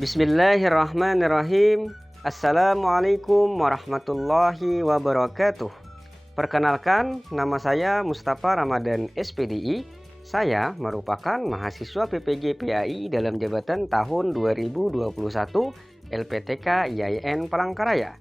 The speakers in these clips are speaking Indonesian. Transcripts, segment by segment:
Bismillahirrahmanirrahim. Assalamualaikum warahmatullahi wabarakatuh. Perkenalkan, nama saya Mustafa Ramadan SPDI. Saya merupakan mahasiswa PPG PAI dalam jabatan tahun 2021 LPTK IAIN Palangkaraya.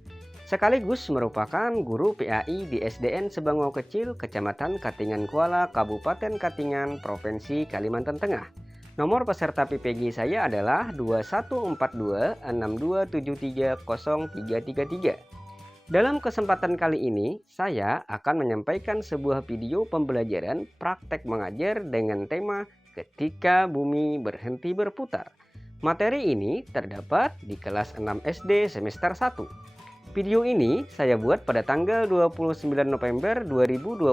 Sekaligus merupakan guru PAI di SDN Sebango Kecil, Kecamatan Katingan Kuala, Kabupaten Katingan, Provinsi Kalimantan Tengah. Nomor peserta PPG saya adalah 214262730333. Dalam kesempatan kali ini, saya akan menyampaikan sebuah video pembelajaran praktek mengajar dengan tema Ketika Bumi Berhenti Berputar. Materi ini terdapat di kelas 6 SD semester 1. Video ini saya buat pada tanggal 29 November 2021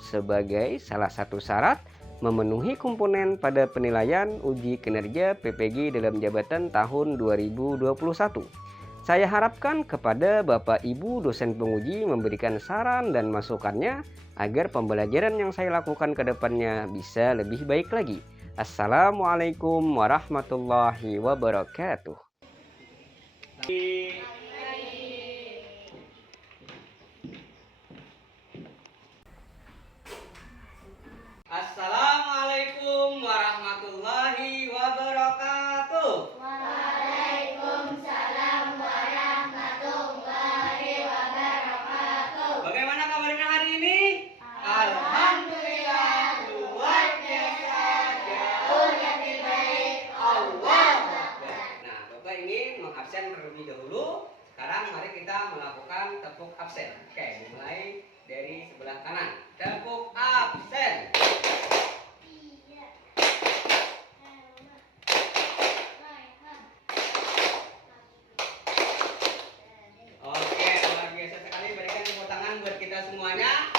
sebagai salah satu syarat memenuhi komponen pada penilaian uji kinerja PPG dalam jabatan tahun 2021. Saya harapkan kepada Bapak Ibu dosen penguji memberikan saran dan masukannya agar pembelajaran yang saya lakukan ke depannya bisa lebih baik lagi. Assalamualaikum warahmatullahi wabarakatuh. Assalamualaikum warahmatullahi wabarakatuh. Waalaikumsalam warahmatullahi wabarakatuh. Bagaimana kabarnya hari ini? Alhamdulillah, luar biasa, jauh lebih baik. Allah. Nah, Bapak ingin mengabsen terlebih dahulu. Sekarang mari kita melakukan tepuk absen. Oke, mulai dari sebelah kanan. Tepuk absen. Oke, luar biasa sekali. Berikan tepuk tangan buat kita semuanya.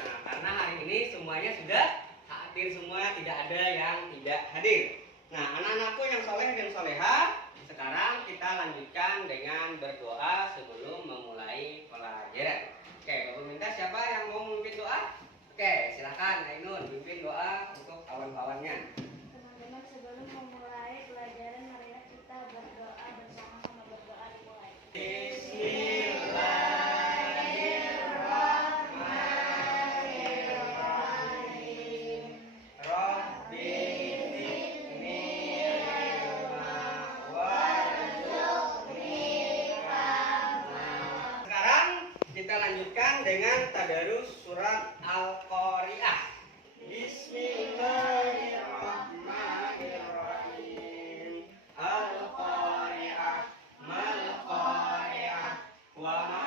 Nah, karena hari ini semuanya sudah hadir semua, tidak ada yang tidak hadir. Nah, anak-anakku yang soleh dan soleha, sekarang kita lanjutkan dengan berdoa sebelum memulai pelajaran. Oke, Bapak minta siapa yang mau memimpin doa? Oke, silakan Ainun pimpin doa untuk kawan-kawannya. Teman-teman, sebelum memulai pelajaran, marilah kita berdoa bersama-sama. Berdoa dimulai. Bismillahirrahmanirrahim. Rabbi zidni ilma warzuqni fahma. Sekarang kita lanjutkan dengan tadarus surat Al-Qari'ah. Bismillahirrahmanirrahim. Al-Qari'ah, mal-Qari'ah, wa ma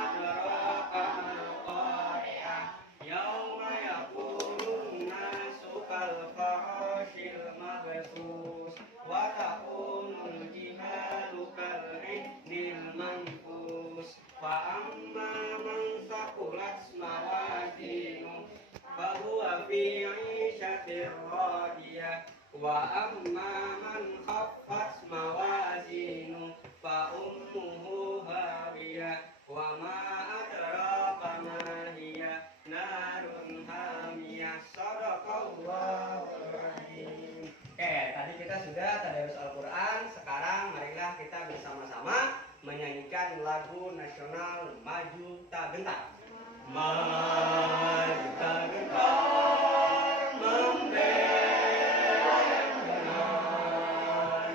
adraka mal-Qari'ah, yauma yakunun nasu kal-farashil mabthus, wa takunul jibalu kal-ihnil manfus, fa amma man thaqulat mawazinuhu fahuwa fi 'ishatin radiyah, wa amma man khaffat mawazinuhu fa ummuhu hawiyah, wa ma adraka ma hiya narun hamiyah. Shadaqallahul azim. Oke, tadi kita sudah tadarus Al-Qur'an. Sekarang marilah kita bersama-sama menyanyikan lagu nasional Maju Tak Gentar. Maju tak gentar, membela yang benar.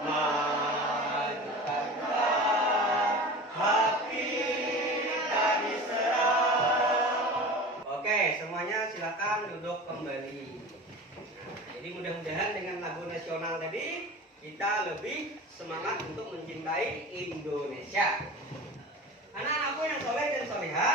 Maju tak gentar, hati tak diserang. Oke, semuanya silakan duduk kembali. Jadi mudah-mudahan dengan lagu nasional tadi kita lebih semangat untuk mencintai Indonesia. Anak-anakku yang soleh dan soleha,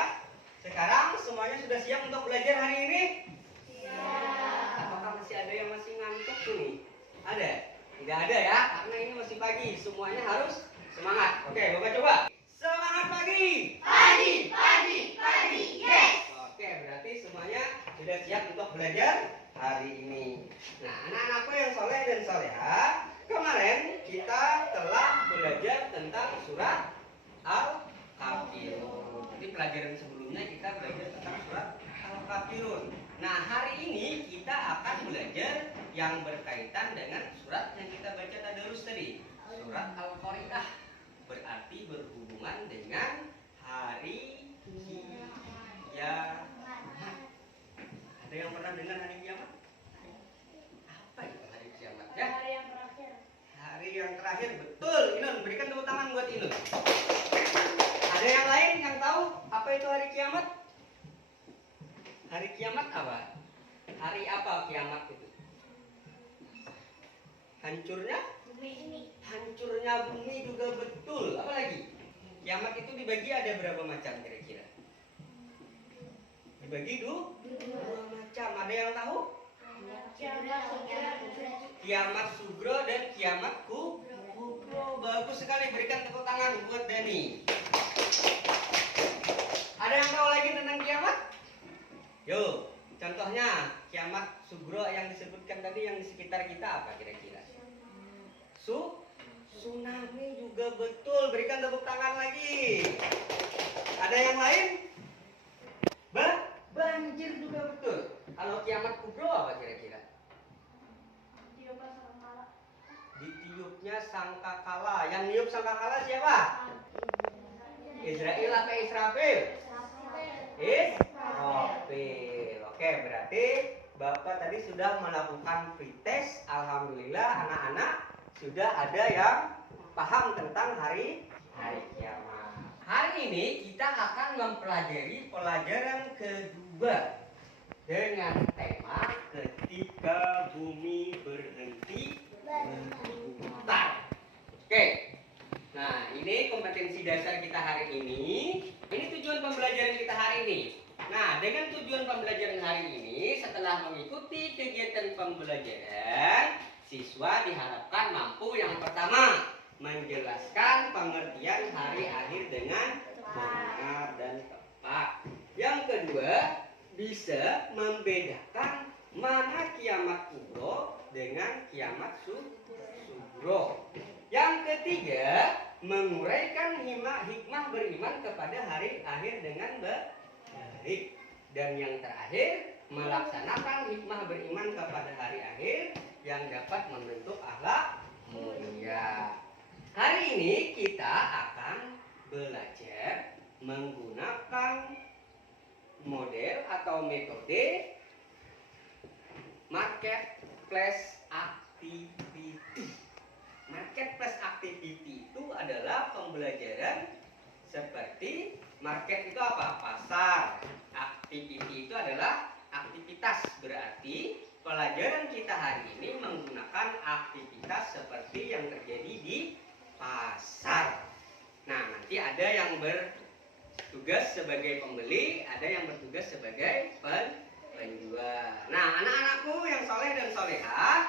sekarang semuanya sudah siap untuk belajar hari ini? Siap. Apakah masih ada yang masih ngantuk nih? Ada? Tidak ada ya, karena ini masih pagi. Semuanya harus semangat. Oke, Bapak coba. Semangat pagi. Pagi, pagi, pagi, yes. Oke, berarti semuanya sudah siap untuk belajar hari ini. Nah, anak-anakku yang soleh dan soleha, kemarin kita telah belajar tentang surat Al-Kafirun. Jadi pelajaran sebelumnya kita belajar tentang surat Al-Kafirun. Nah, hari ini kita akan belajar yang berkaitan dengan surat yang kita baca tadarus tadi, surat Al-Qari'ah, berarti berhubungan dengan hari kiamat. Ada yang pernah dengar hari kiamat? Apa itu hari kiamat ya? Hari yang terakhir. Hari yang terakhir, betul. Inun, berikan tepuk tangan buat Inun. Ada yang lain yang tahu apa itu hari kiamat? Hari kiamat apa? Hari apa kiamat itu? Hancurnya? Bumi. Hancurnya bumi juga betul. Apa lagi? Kiamat itu dibagi ada berapa macam kira-kira? Dibagi dua macam. Ada yang tahu? Kiamat sugro dan kiamat kubro. Bagus sekali, berikan tepuk tangan buat Dani. Ada yang tahu lagi tentang kiamat? Yo, contohnya kiamat sugro yang disebutkan tadi yang di sekitar kita apa kira-kira? Tsunami juga betul, berikan tepuk tangan lagi. Ada yang lain? Banjir juga betul. Kalau kiamat kubro apa kira-kira? Ditiupnya sangkakala. Yang niup sangkakala siapa? Israel apa Israfil? Israfil. Oke, berarti Bapak tadi sudah melakukan pretest. Alhamdulillah anak-anak sudah ada yang paham tentang hari kiamat. Hari ini kita akan mempelajari pelajaran kedua dengan tema ketika bumi berhenti berputar. Oke. Nah, ini kompetensi dasar kita hari ini. Ini tujuan pembelajaran kita hari ini. Nah, dengan tujuan pembelajaran hari ini, setelah mengikuti kegiatan pembelajaran, siswa diharapkan mampu yang pertama, menjelaskan pengertian hari akhir dengan benar dan tepat. Yang kedua, bisa membedakan mana kiamat kubro dengan kiamat sugro. Yang ketiga, menguraikan hikmah beriman kepada hari akhir dengan baik. Dan yang terakhir, melaksanakan hikmah beriman kepada hari akhir yang dapat membentuk akhlak mulia. Hari ini kita akan belajar menggunakan model atau metode marketplace activity. Marketplace activity itu adalah pembelajaran seperti market itu apa? Pasar. Activity itu adalah aktivitas. Berarti pelajaran kita hari ini menggunakan aktivitas seperti yang terjadi di pasar. Nah, nanti ada yang bertugas sebagai pembeli, ada yang bertugas sebagai penjual. Nah, anak-anakku yang soleh dan solehah,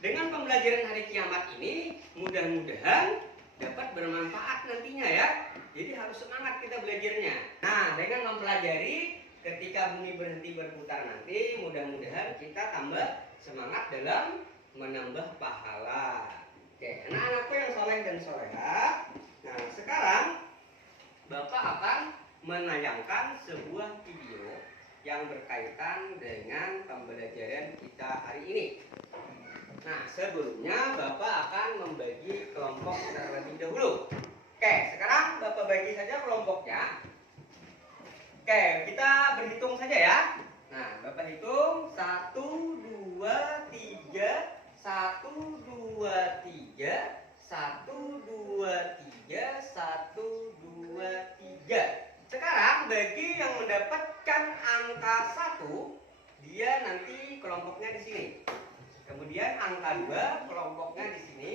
dengan pembelajaran hari kiamat ini mudah-mudahan dapat bermanfaat nantinya ya. Jadi harus semangat kita belajarnya. Nah, dengan mempelajari ketika bumi berhenti berputar nanti, mudah-mudahan kita tambah semangat dalam menambah pahala. Oke, anak-anakku yang soleh dan solehah. Nah, sekarang Bapak akan menayangkan sebuah video yang berkaitan dengan pembelajaran kita hari ini. Nah, sebelumnya Bapak akan membagi kelompok terlebih dahulu. Oke, sekarang Bapak bagi saja kelompoknya. Oke, kita berhitung saja ya. Nah, Bapak hitung 1, 2, 3, 1, 2, 3, 1, 2, 3, 1, 2, 3. Sekarang bagi yang mendapatkan angka 1, dia nanti kelompoknya di sini. Kemudian angka 2 kelompoknya di sini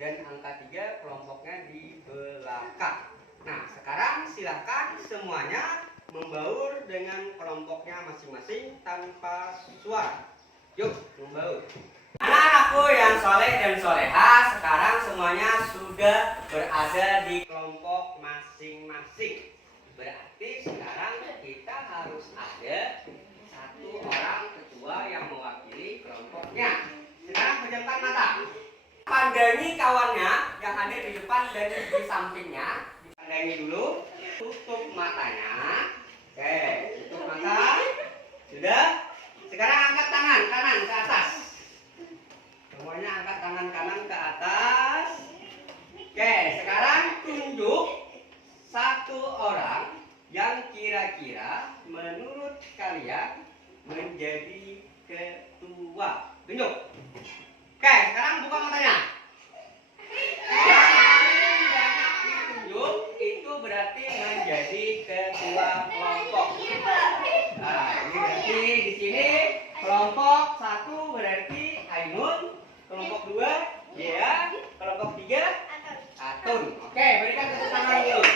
dan angka 3 kelompoknya di belakang. Nah, sekarang silakan semuanya membaur dengan kelompoknya masing-masing tanpa suara. Yuk, membaur. Anak-anakku yang soleh dan solehah, sekarang semuanya sudah berada di kelompok masing-masing. Berarti sekarang kita harus ada satu orang ketua yang mewakili kelompoknya. Sekarang pejamkan mata. Pandangi kawannya yang ada di depan dan di sampingnya. Pandangi dulu. Tutup matanya. Oke, tutup mata. Sudah? Sekarang angkat tangan kanan ke atas. menjadi ketua. Tunjuk. Oke, sekarang buka matanya. Yang paling banyak ditunjuk itu berarti menjadi ketua kelompok. Nah, ini berarti di sini kelompok 1 berarti Ainun, kelompok 2 Dea, kelompok 3 Atun. Oke, berikan tepuk tangan dulu.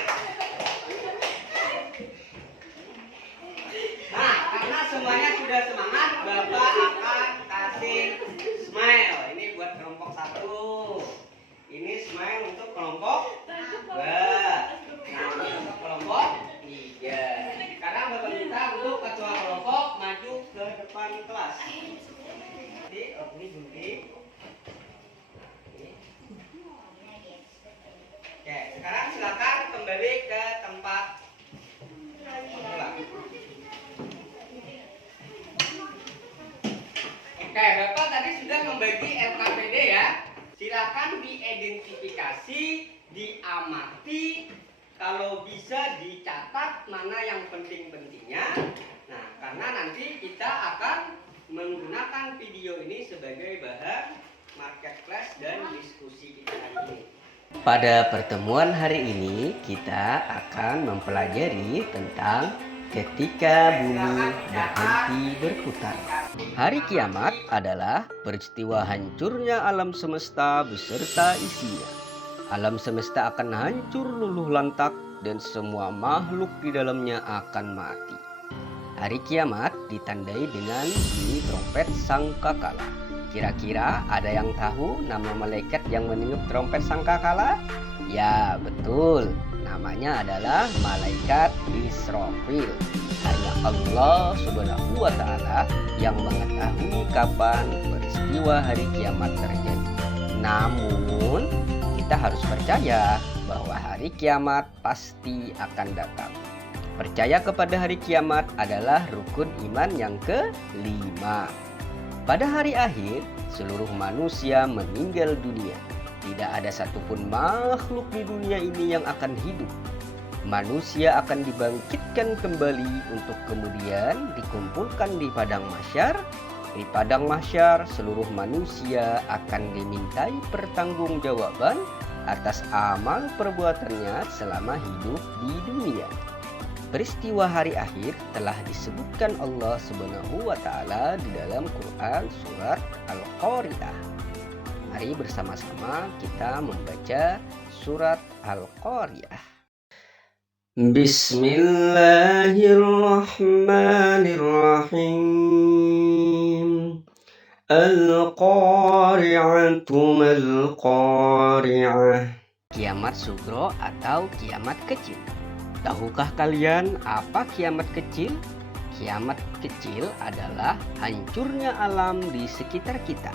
Nah, karena semuanya sudah semangat, Bapak akan kasih smile. Ini buat kelompok 1. Ini smile untuk kelompok 2. Nah, ini untuk kelompok 3. Sekarang Bapak minta untuk ketua kelompok maju ke depan kelas. Jadi, ini gunting. Oke, sekarang silakan kembali ke tempat pulang. Oke, Bapak tadi sudah membagi LKPD ya. Silakan diidentifikasi, diamati, kalau bisa dicatat mana yang penting-pentingnya. Nah, karena nanti kita akan menggunakan video ini sebagai bahan marketplace dan diskusi kita hari ini. Pada pertemuan hari ini kita akan mempelajari tentang ketika bumi berhenti berputar. Hari kiamat adalah peristiwa hancurnya alam semesta beserta isinya. Alam semesta akan hancur luluh lantak dan semua makhluk di dalamnya akan mati. Hari kiamat ditandai dengan bunyi trompet sangkakala. Kira-kira ada yang tahu nama malaikat yang meniup trompet sangkakala? Ya, betul. Namanya adalah malaikat Israfil. Hanya Allah Subhanahu wa Ta'ala yang mengetahui kapan peristiwa hari kiamat terjadi. Namun, kita harus percaya bahwa hari kiamat pasti akan datang. Percaya kepada hari kiamat adalah rukun iman yang kelima. Pada hari akhir, seluruh manusia meninggal dunia. Tidak ada satupun makhluk di dunia ini yang akan hidup. Manusia akan dibangkitkan kembali untuk kemudian dikumpulkan di padang mahsyar. Di padang mahsyar, seluruh manusia akan dimintai pertanggungjawaban atas amal perbuatannya selama hidup di dunia. Peristiwa hari akhir telah disebutkan Allah Subhanahu wa Ta'ala di dalam Quran surat Al-Qari'ah. Mari bersama-sama kita membaca surat Al-Qari'ah. Bismillahirrahmanirrahim. Al-Qari'atu mal-Qari'ah. Kiamat sugro atau kiamat kecil. Tahukah kalian apa kiamat kecil? Kiamat kecil adalah hancurnya alam di sekitar kita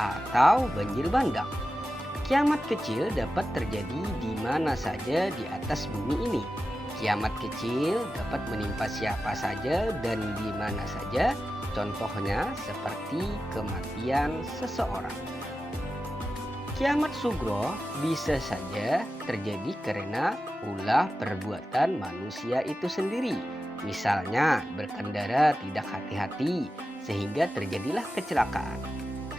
atau banjir bandang. Kiamat kecil dapat terjadi di mana saja di atas bumi ini. Kiamat kecil dapat menimpa siapa saja dan di mana saja. Contohnya seperti kematian seseorang. Kiamat sugro bisa saja terjadi karena ulah perbuatan manusia itu sendiri. Misalnya berkendara tidak hati-hati sehingga terjadilah kecelakaan.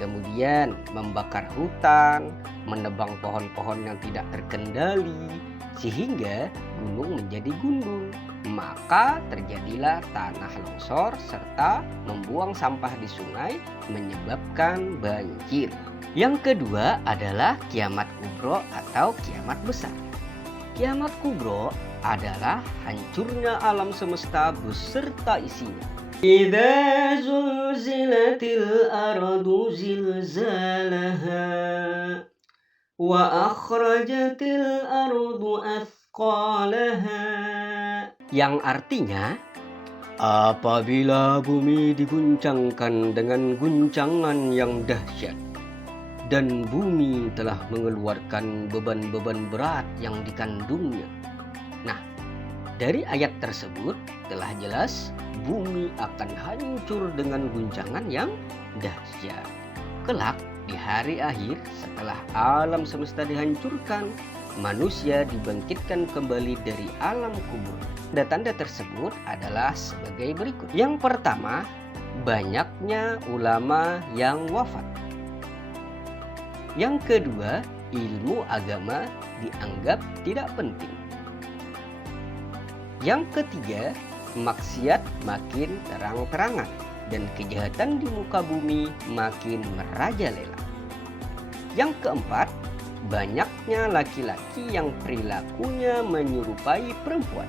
Kemudian membakar hutan, menebang pohon-pohon yang tidak terkendali sehingga gunung menjadi gundul. Maka terjadilah tanah longsor serta membuang sampah di sungai menyebabkan banjir. Yang kedua adalah kiamat kubro atau kiamat besar. Kiamat kubro adalah hancurnya alam semesta beserta isinya. Idza zulzilatil ardu zilzalaha wa akhrajatil ardu athqalaha. Yang artinya apabila bumi diguncangkan dengan guncangan yang dahsyat dan bumi telah mengeluarkan beban-beban berat yang dikandungnya. Nah, dari ayat tersebut telah jelas bumi akan hancur dengan guncangan yang dahsyat. Kelak di hari akhir setelah alam semesta dihancurkan, manusia dibangkitkan kembali dari alam kubur. Tanda-tanda tersebut adalah sebagai berikut. Yang pertama, banyaknya ulama yang wafat. Yang kedua, ilmu agama dianggap tidak penting. Yang ketiga, maksiat makin terang-terangan dan kejahatan di muka bumi makin merajalela. Yang keempat, banyaknya laki-laki yang perilakunya menyerupai perempuan,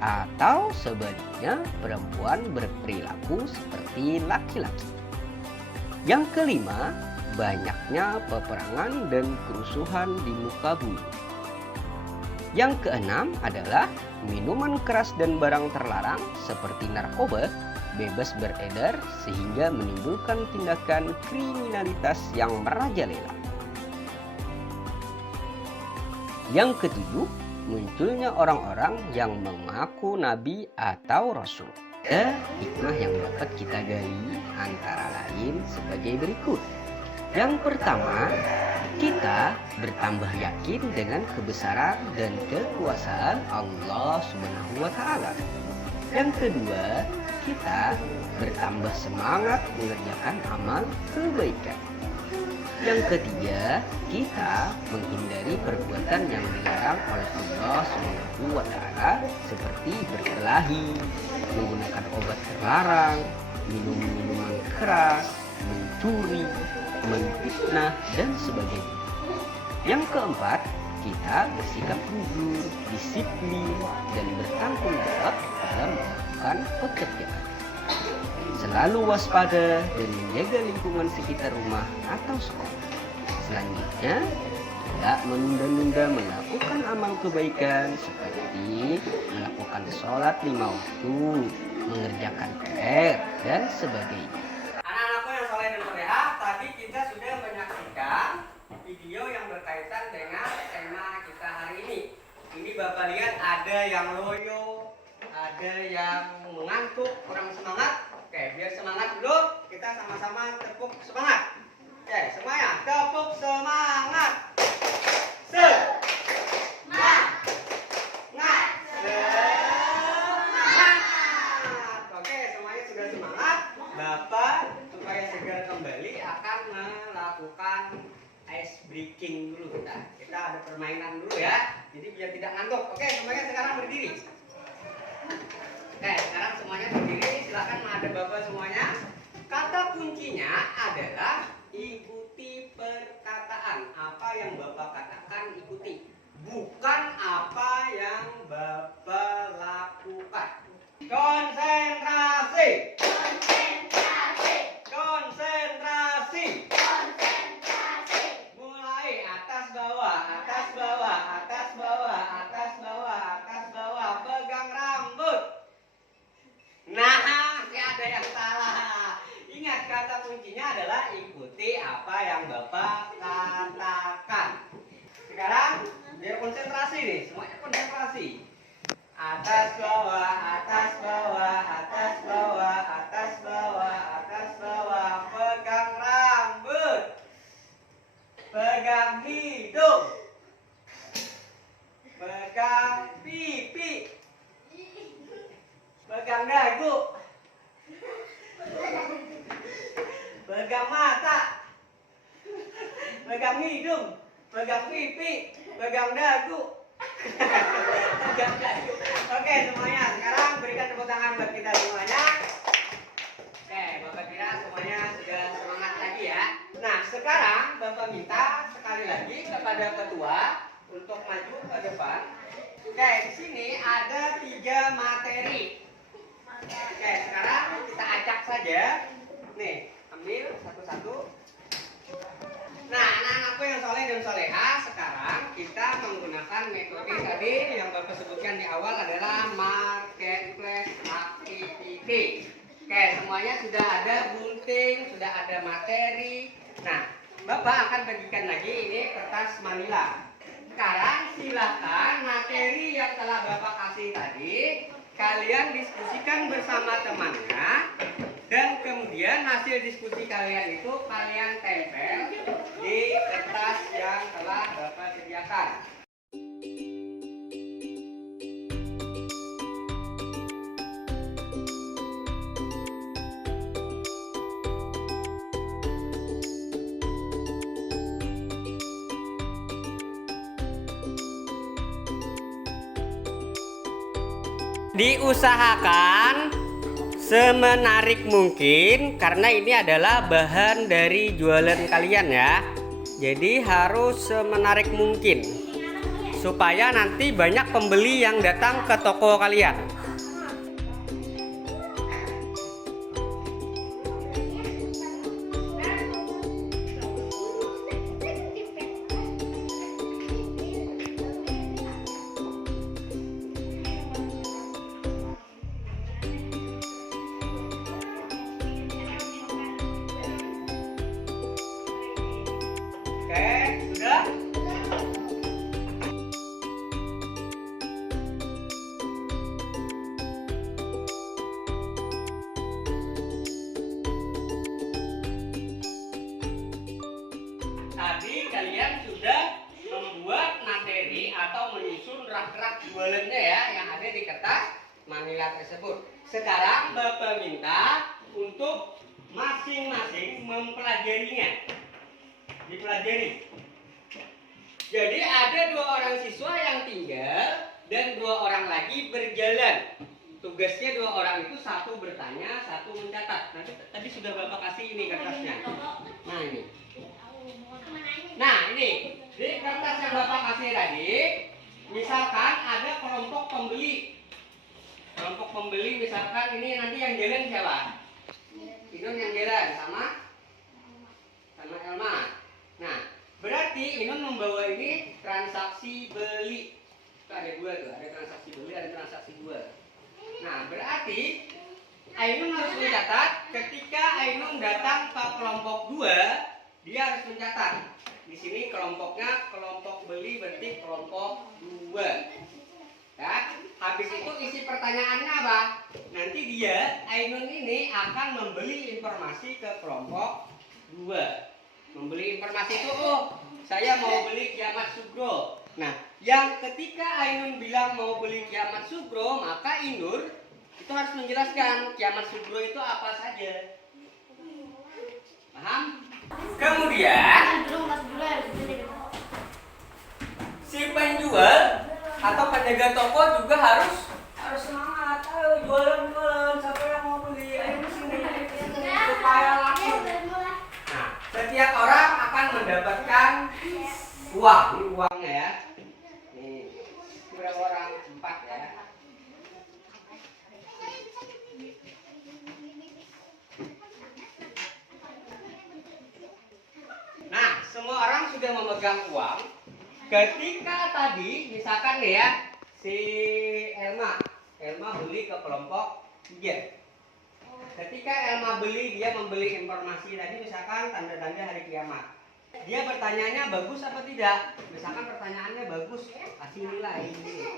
atau sebaliknya perempuan berperilaku seperti laki-laki. Yang kelima, banyaknya peperangan dan kerusuhan di muka bumi. Yang keenam adalah minuman keras dan barang terlarang seperti narkoba bebas beredar sehingga menimbulkan tindakan kriminalitas yang merajalela. Yang ketujuh, munculnya orang-orang yang mengaku nabi atau rasul. Ada hikmah yang dapat kita gali antara lain sebagai berikut. Yang pertama, kita bertambah yakin dengan kebesaran dan kekuasaan Allah Subhanahu wa Ta'ala. Yang kedua, kita bertambah semangat mengerjakan amal kebaikan. Yang ketiga, kita menghindari perbuatan yang dilarang oleh Allah Subhanahu wa Ta'ala seperti berkelahi, menggunakan obat terlarang, minum minuman keras, mencuri, menfitnah, dan sebagainya. Yang keempat, kita bersikap jujur, disiplin, dan bertanggung jawab dalam melakukan pekerjaan. Selalu waspada dan menjaga lingkungan sekitar rumah atau sekolah. Selanjutnya, tidak menunda-nunda melakukan amal kebaikan seperti melakukan sholat 5 waktu, mengerjakan PR, dan sebagainya. Anak-anakku yang soleh dan soleha, tadi kita sudah menyaksikan video yang berkaitan dengan tema kita hari ini. Ini Bapak lihat ada yang loyo, ada yang mengantuk, kurang semangat. Oke, biar semangat dulu, kita sama-sama tepuk semangat. Oke, semuanya tepuk semangat. Semangat. Oke, semuanya sudah semangat. Bapak supaya segera kembali akan melakukan ice breaking dulu kita. Kita ada permainan dulu ya. Jadi biar tidak ngantuk. Oke, semuanya sekarang berdiri. Oke, sekarang semuanya berdiri. Silakan menghadap Bapak semuanya. Kata kuncinya adalah ikuti perkataan. Apa yang Bapak katakan ikuti. Bukan apa yang Bapak lakukan. Konsentrasi. Konsentrasi. Konsentrasi. Konsentrasi. Mulai atas bawah, atas bawah, atas bawah, atas bawah, atas bawah. Pegang rambut. Nah, ada yang salah. Ingat, kata kuncinya adalah ikuti apa yang Bapak katakan. Sekarang biar konsentrasi nih, semuanya konsentrasi. Atas bawah, atas bawah, atas bawah, atas bawah, atas bawah. Pegang rambut. Pegang hidung. Pegang pipi. Pegang dagu. Pegang mata. Pegang hidung. Pegang pipi. Pegang dagu. Pegang dagu. Oke semuanya, sekarang berikan tepuk tangan buat kita semuanya. Oke, Bapak kira semuanya sudah semangat lagi ya. Nah sekarang Bapak minta sekali lagi kepada ketua untuk maju ke depan. Oke, di sini ada 3 materi. Oke, sekarang kita acak saja. Nih, ambil satu-satu. Nah, anak-anakku yang soleh dan soleha, sekarang kita menggunakan metode tadi yang Bapak sebutkan di awal adalah marketplace activity. Oke, semuanya sudah ada gunting, sudah ada materi. Nah, Bapak akan bagikan lagi ini kertas manila. Sekarang silakan materi yang telah Bapak kasih tadi kalian diskusikan bersama temannya, dan kemudian hasil diskusi kalian itu kalian tempel di kertas yang telah Bapak sediakan. diusahakan semenarik mungkin karena ini adalah bahan dari jualan kalian ya. Jadi harus semenarik mungkin supaya nanti banyak pembeli yang datang ke toko kalian. Oke, sudah? Tadi kalian sudah membuat materi atau menyusun rak-rak jualannya ya yang ada di kertas manila tersebut. Sekarang Bapak minta untuk masing-masing mempelajarinya. Dipelajari. Jadi ada 2 orang siswa yang tinggal dan 2 orang lagi berjalan. Tugasnya 2 orang itu, 1 bertanya, 1 mencatat. Nanti tadi sudah Bapak kasih ini kertasnya. Nah ini. Nah ini di kertas yang Bapak kasih tadi, misalkan ada kelompok pembeli. Kelompok pembeli misalkan ini nanti yang jalan siapa? Inun yang jalan sama Elma. Nah, berarti Inun membawa ini transaksi beli. Itu ada 2 tuh, ada transaksi beli, ada transaksi jual. Nah, berarti Ainun harus mencatat ketika Ainun datang ke kelompok 2, dia harus mencatat. Di sini kelompoknya kelompok beli berarti kelompok 2. Ya, habis itu isi pertanyaannya apa? Nanti dia Ainun ini akan membeli informasi ke kelompok 2. Membeli informasi itu, oh saya mau beli Kiamat Sugro. Nah, yang ketika Ainun bilang mau beli Kiamat Sugro, maka Inur itu harus menjelaskan Kiamat Sugro itu apa saja. Paham? Kemudian si penjual atau penjaga toko juga harus semangat. Ayo jualan, siapa yang mau beli? Ayo sini supaya laku. Setiap orang akan mendapatkan uang. Ini uangnya ya. Nih, berapa orang? 4 ya. Nah, semua orang sudah memegang uang. Ketika tadi, misalkan nih ya, si Elma beli ke kelompok 3. Ketika Elma beli, dia membeli informasi tadi misalkan tanda-tanda hari kiamat. Dia bertanyanya bagus apa tidak? Misalkan pertanyaannya bagus, kasih nilai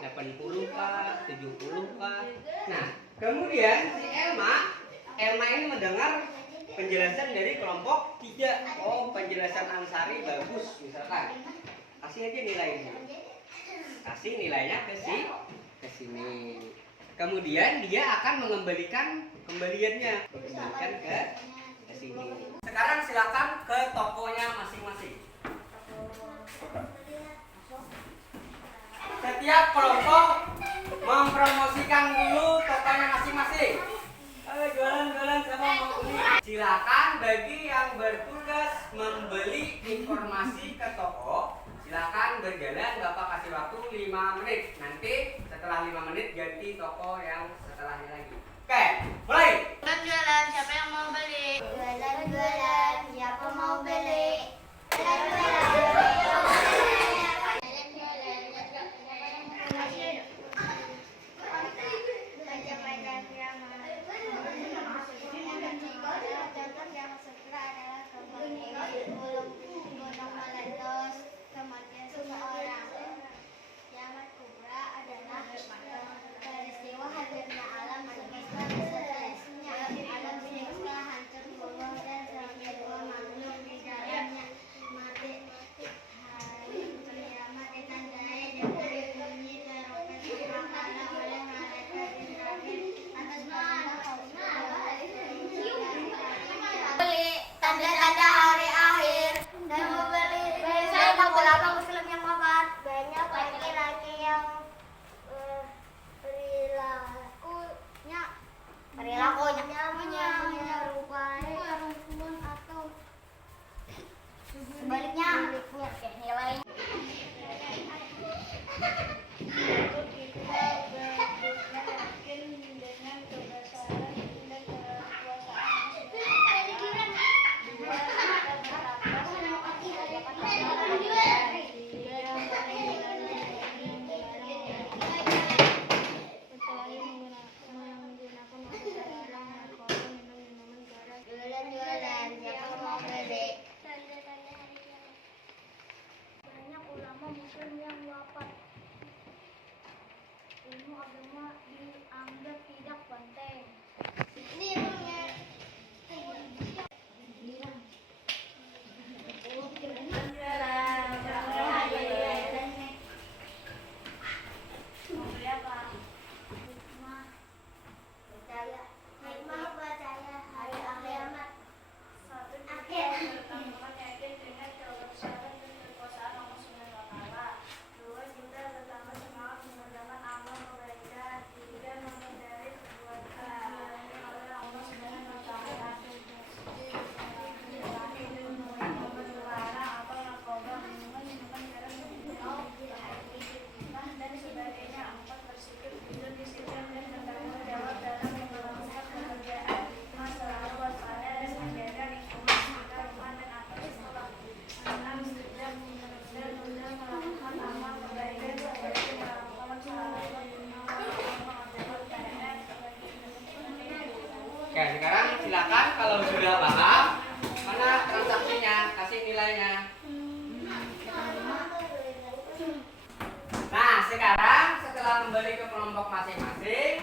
80 kah, 70 kah. Nah, kemudian si Elma ini mendengar penjelasan dari kelompok 3. Oh, penjelasan Ansari bagus misalkan. Kasih aja nilainya. Kasih nilainya ke sini. Kemudian dia akan mengembalikan kembaliannya ke sini. Sekarang silakan ke tokonya masing-masing. Setiap kelompok mempromosikan dulu tokonya masing-masing. Ayo jualan sama mau beli. Silakan bagi yang bertugas membeli informasi ke toko. Silakan berjalan, Bapak kasih waktu 5 menit. Nanti setelah 5 menit ganti toko yang setelahnya lagi. Oke, mulai. Jualan, siapa yang mau beli? Jualan, siapa mau beli? Peristiwa hadirnya alam semesta beserta isinya. Alam semesta hancur berubah dan sampai 2 makhluk di dalamnya. Mati hari kiamat ditandai dengan bunyi teroket sangkakala oleh malaikat Israfil atas nama beli tanda-tanda hari akhir dan membeli. Saya mau berapa muslim yang wafat? Banyak laki-laki yang berilah perilakunya menyerupai rumpun atau sebaliknya nilai. Kita berduduk yakin dengan kebesaran dan kekuasaan dua kita bertambah kecuali menggunakan obat terlarang, narkoba, minum minuman keras. Jualan, siapa mau beli? Tanda-tanda hari kiamat. Banyak ulama muslim yang wafat. Ilmu agama dianggap tidak penting. Ini ilmunya. Oke, sekarang silakan kalau sudah paham, mana transaksinya, kasih nilainya. Nah, sekarang setelah kembali ke kelompok masing-masing,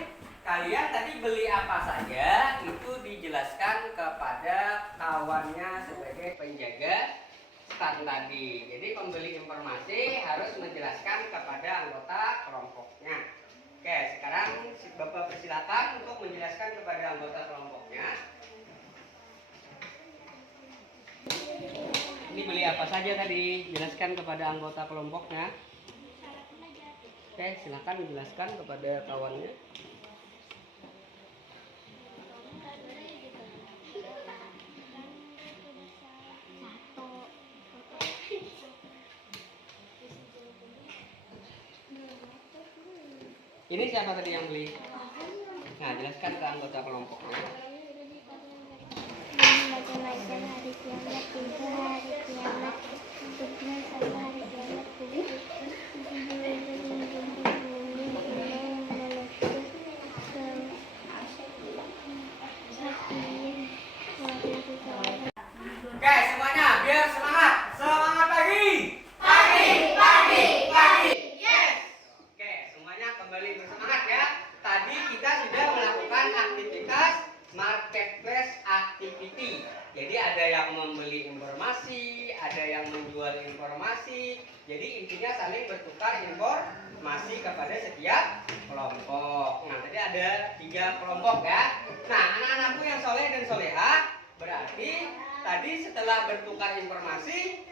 kalian tadi beli apa saja itu dijelaskan kepada kawannya sebagai penjaga stand tadi. Jadi pembeli informasi harus menjelaskan kepada anggota kelompoknya. Oke, sekarang Bapak persilakan untuk menjelaskan kepada anggota kelompoknya. Ini beli apa saja tadi? Jelaskan kepada anggota kelompoknya. Oke, silakan menjelaskan kepada kawannya. Ini siapa tadi yang beli? Nah, jelaskan ke anggota kelompoknya. Macam-macam hari kiamat, 3 hari kiamat, untuknya satu hari kiamat, Oke, semuanya biar semangat. Semangat pagi. Yes. Oke, semuanya kembali bersemangat ya. Tadi kita sudah melakukan aktivitas marketplace activity. Jadi ada yang membeli informasi, ada yang menjual informasi. Jadi intinya saling bertukar informasi kepada setiap kelompok. Nah, tadi ada 3 kelompok ya. Nah, anak-anakku yang soleh dan soleha, berarti tadi setelah bertukar informasi,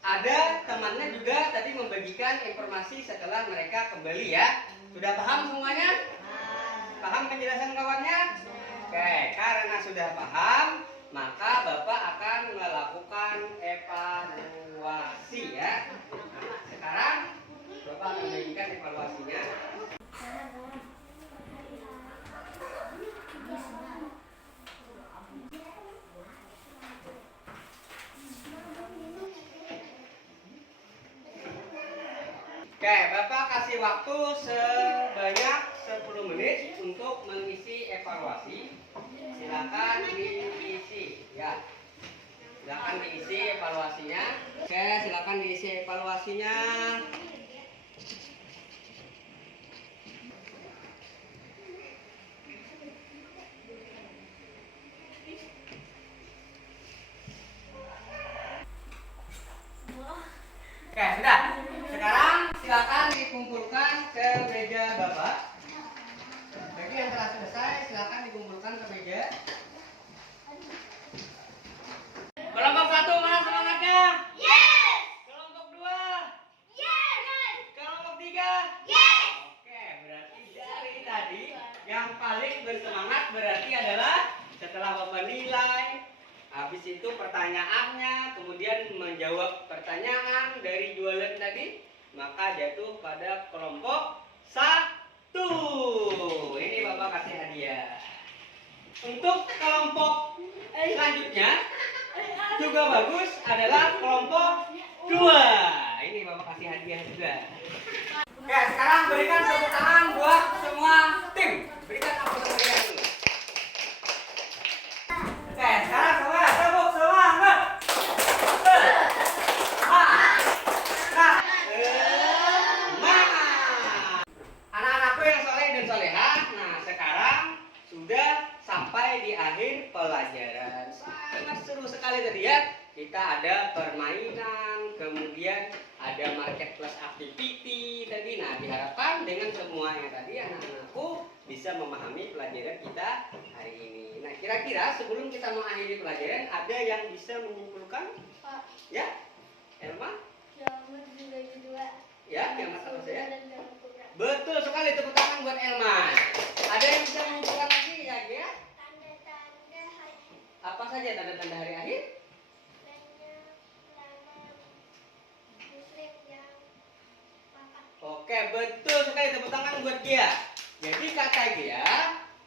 ada temannya juga tadi membagikan informasi setelah mereka kembali ya. Sudah paham semuanya? Paham penjelasan kawannya? Oke, karena sudah paham, maka Bapak akan melakukan evaluasi ya. Nah, sekarang Bapak akan membagikan evaluasinya. Oke, Bapak kasih waktu sebanyak 10 menit untuk mengisi evaluasi. Silakan diisi ya. Silakan diisi evaluasinya. Oke, silakan diisi evaluasinya. Oke, sudah. Sekarang silakan dikumpulkan ke meja Bapak. Bagi yang telah selesai, silakan dikumpulkan ke meja. Kelompok 1 mana semangatnya? Yes. Kelompok 2. situ pertanyaannya, kemudian menjawab pertanyaan dari jualan tadi, maka jatuh pada kelompok 1. Ini Bapak kasih hadiah. Untuk kelompok selanjutnya juga bagus adalah kelompok 2. Ini Bapak kasih hadiah juga. Oke, sekarang berikan tepuk tangan buat semua tim. Berikan tepuk tangan dulu. Oke, sekarang semua tepuk semangat. Anak-anakku yang soleh dan solehah, nah sekarang sudah sampai di akhir pelajaran. Sangat seru sekali tadi ya. Kita ada permainan, kemudian ada marketplace activity tadi. Nah, diharapkan dengan semuanya tadi anak-anakku bisa memahami pelajaran kita hari ini. Nah, kira-kira sebelum kita mengakhiri pelajaran, ada yang bisa menyimpulkan? Pak, Ya, Elma? kiamat juga kedua. Ya, kiamat apa saya? Dan kiamat kubra. Betul sekali, tepuk tangan buat Elma. Ada yang bisa menyimpulkan lagi ya, ya? Tanda-tanda hari Apa saja tanda-tanda hari akhir? muslim yang wafat. Oke, betul sekali, tepuk tangan buat dia. Jadi kata dia,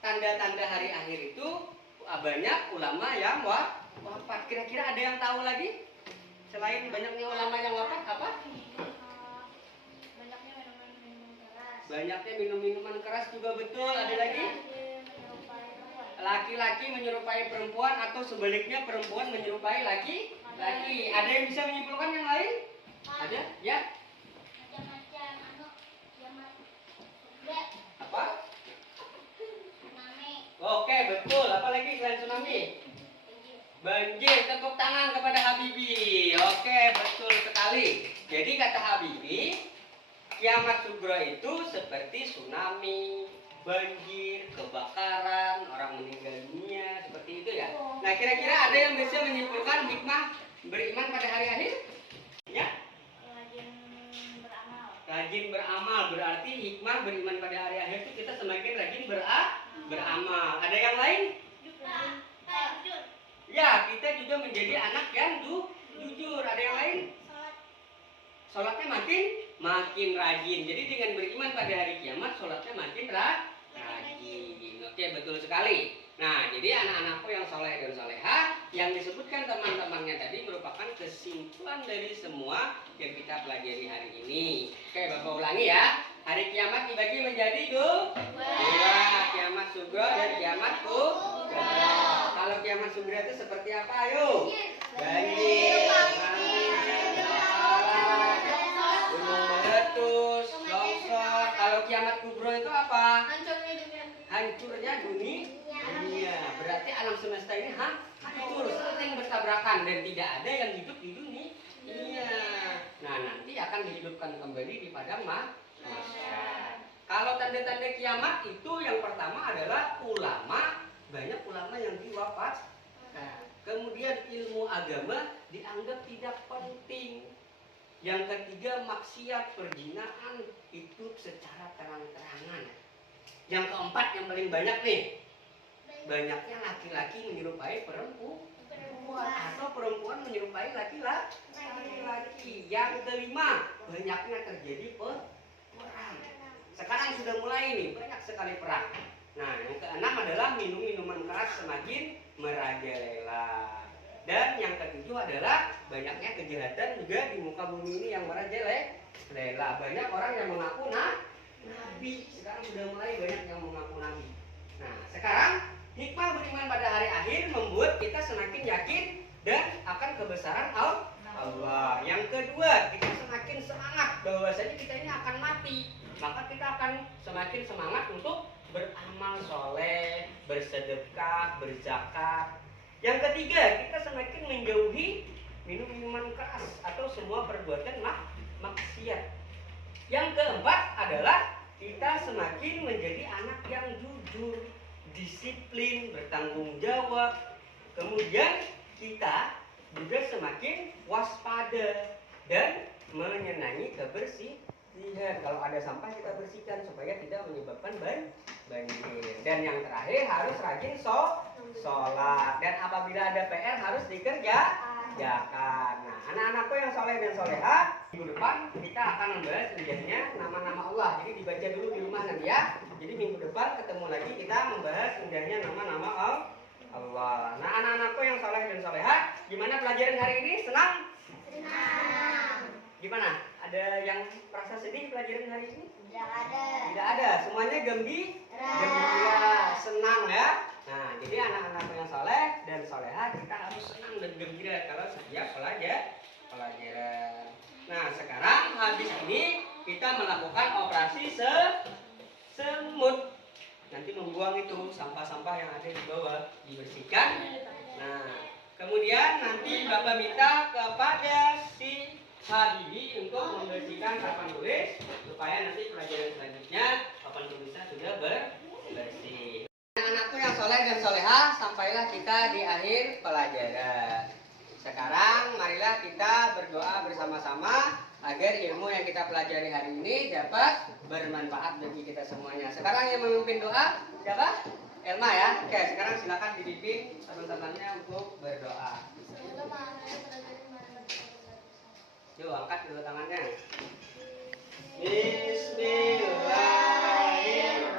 tanda-tanda hari akhir itu banyak ulama yang wafat. Kira-kira ada yang tahu lagi? Selain banyaknya ulama yang wafat, apa? Banyaknya minuman keras. Banyaknya minum-minuman keras juga betul. Ada lagi? Laki-laki menyerupai perempuan atau sebaliknya perempuan menyerupai laki-laki. Ada yang bisa menyimpulkan yang lain? Ada? Ya? Macam-macam kiamat kubra. Apa? Tsunami. Oke, betul. Apa lagi selain tsunami? Banjir. Tepuk tangan kepada Habibi. Oke, betul sekali. Jadi kata Habibi, kiamat sugro itu seperti tsunami, banjir, kebakaran, orang meninggal dunia, seperti itu ya. Nah, kira-kira ada yang bisa menyimpulkan hikmah beriman pada hari akhir? Ya? Rajin beramal. Rajin beramal, berarti hikmah beriman pada hari akhir itu kita semakin rajin beramal. Ada yang lain? Jujur. Ya, kita juga menjadi anak yang jujur. Ada yang lain? Sholatnya makin rajin. Jadi dengan beriman pada hari kiamat, sholatnya makin rajin. Oke, betul sekali. Nah, jadi anak-anakku yang soleh dan solehah, yang disebutkan teman-temannya tadi merupakan kesimpulan dari semua yang kita pelajari hari ini. Oke, Bapak ulangi ya. Hari kiamat dibagi menjadi dua. Kiamat sugro dan kiamat kubra. Kalau kiamat sugro itu seperti apa? Ayo. Banjir, gunung meletus, longsor. Kalau kiamat kubro itu apa? Hancurnya dunia. Berarti alam semesta ini hancur, saling bertabrakan dan tidak ada yang hidup di dunia. Nah, nanti akan dihidupkan kembali di padang mahsyar. Kalau tanda-tanda kiamat itu yang pertama adalah ulama, banyak ulama yang diwafatkan. Kemudian ilmu agama dianggap tidak penting. Yang ketiga, maksiat perzinahan itu secara terang-terangan. Yang keempat yang paling banyak nih, banyaknya laki-laki menyerupai perempuan atau perempuan menyerupai laki-laki. Yang kelima, banyaknya terjadi perang. Sekarang sudah mulai nih, banyak sekali perang. Nah, yang keenam adalah minum minuman keras semakin merajalela. Dan yang ketujuh adalah banyaknya kejahatan juga di muka bumi ini yang merajalela. Banyak orang yang mengaku nabi. Sekarang sudah mulai banyak yang mengaku nabi. Nah, sekarang hikmah beriman pada hari akhir membuat kita semakin yakin dan akan kebesaran Allah. Yang kedua, kita semakin semangat bahwasanya kita ini akan mati. Maka kita akan semakin semangat untuk beramal soleh, bersedekah, berzakat. Yang ketiga, kita semakin menjauhi minum-minuman keras atau semua perbuatan maksiat. Yang keempat adalah kita semakin menjadi anak yang jujur, disiplin, bertanggung jawab. Kemudian kita juga semakin waspada dan menyenangi kebersihan. Iya, kalau ada sampah kita bersihkan supaya tidak menyebabkan banjir. Dan yang terakhir harus rajin sholat. Dan apabila ada PR harus dikerjakan. Nah, anak-anakku yang soleh dan solehah, minggu depan kita akan membahas undiannya nama-nama Allah. Jadi dibaca dulu di rumah nanti ya. Jadi minggu depan ketemu lagi kita membahas undiannya nama-nama Allah. Nah, anak-anakku yang soleh dan solehah, gimana pelajaran hari ini? Senang? Senang. Gimana? Ada yang merasa sedih pelajaran hari ini? Tidak ada. Tidak ada. Semuanya gembira, senang ya. Nah, jadi anak-anak yang soleh dan solehah kita harus senang dan gembira kalau setiap pelajaran. Nah, sekarang habis ini kita melakukan operasi semut. Nanti membuang itu sampah-sampah yang ada di bawah, dibersihkan. Nah, kemudian nanti Bapak minta kepada si Habibi untuk membersihkan papan tulis supaya nanti pelajaran selanjutnya papan tulisnya sudah bersih. Anak-anakku yang soleh dan solehah, sampailah kita di akhir pelajaran. Sekarang marilah kita berdoa bersama-sama agar ilmu yang kita pelajari hari ini dapat bermanfaat bagi kita semuanya. Sekarang yang memimpin doa siapa? Elma ya. Oke, sekarang silakan dibimbing teman-temannya untuk berdoa. Yuk, angkat dulu tangannya. Bismillahirrahmanirrahim.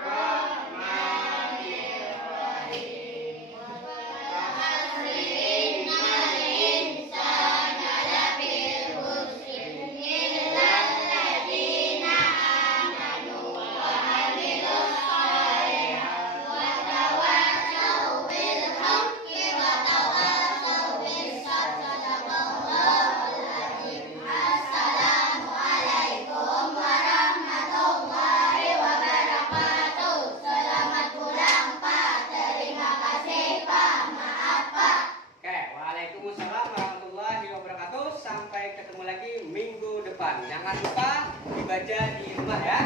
Sampai ketemu lagi minggu depan. Jangan lupa dibaca di rumah ya.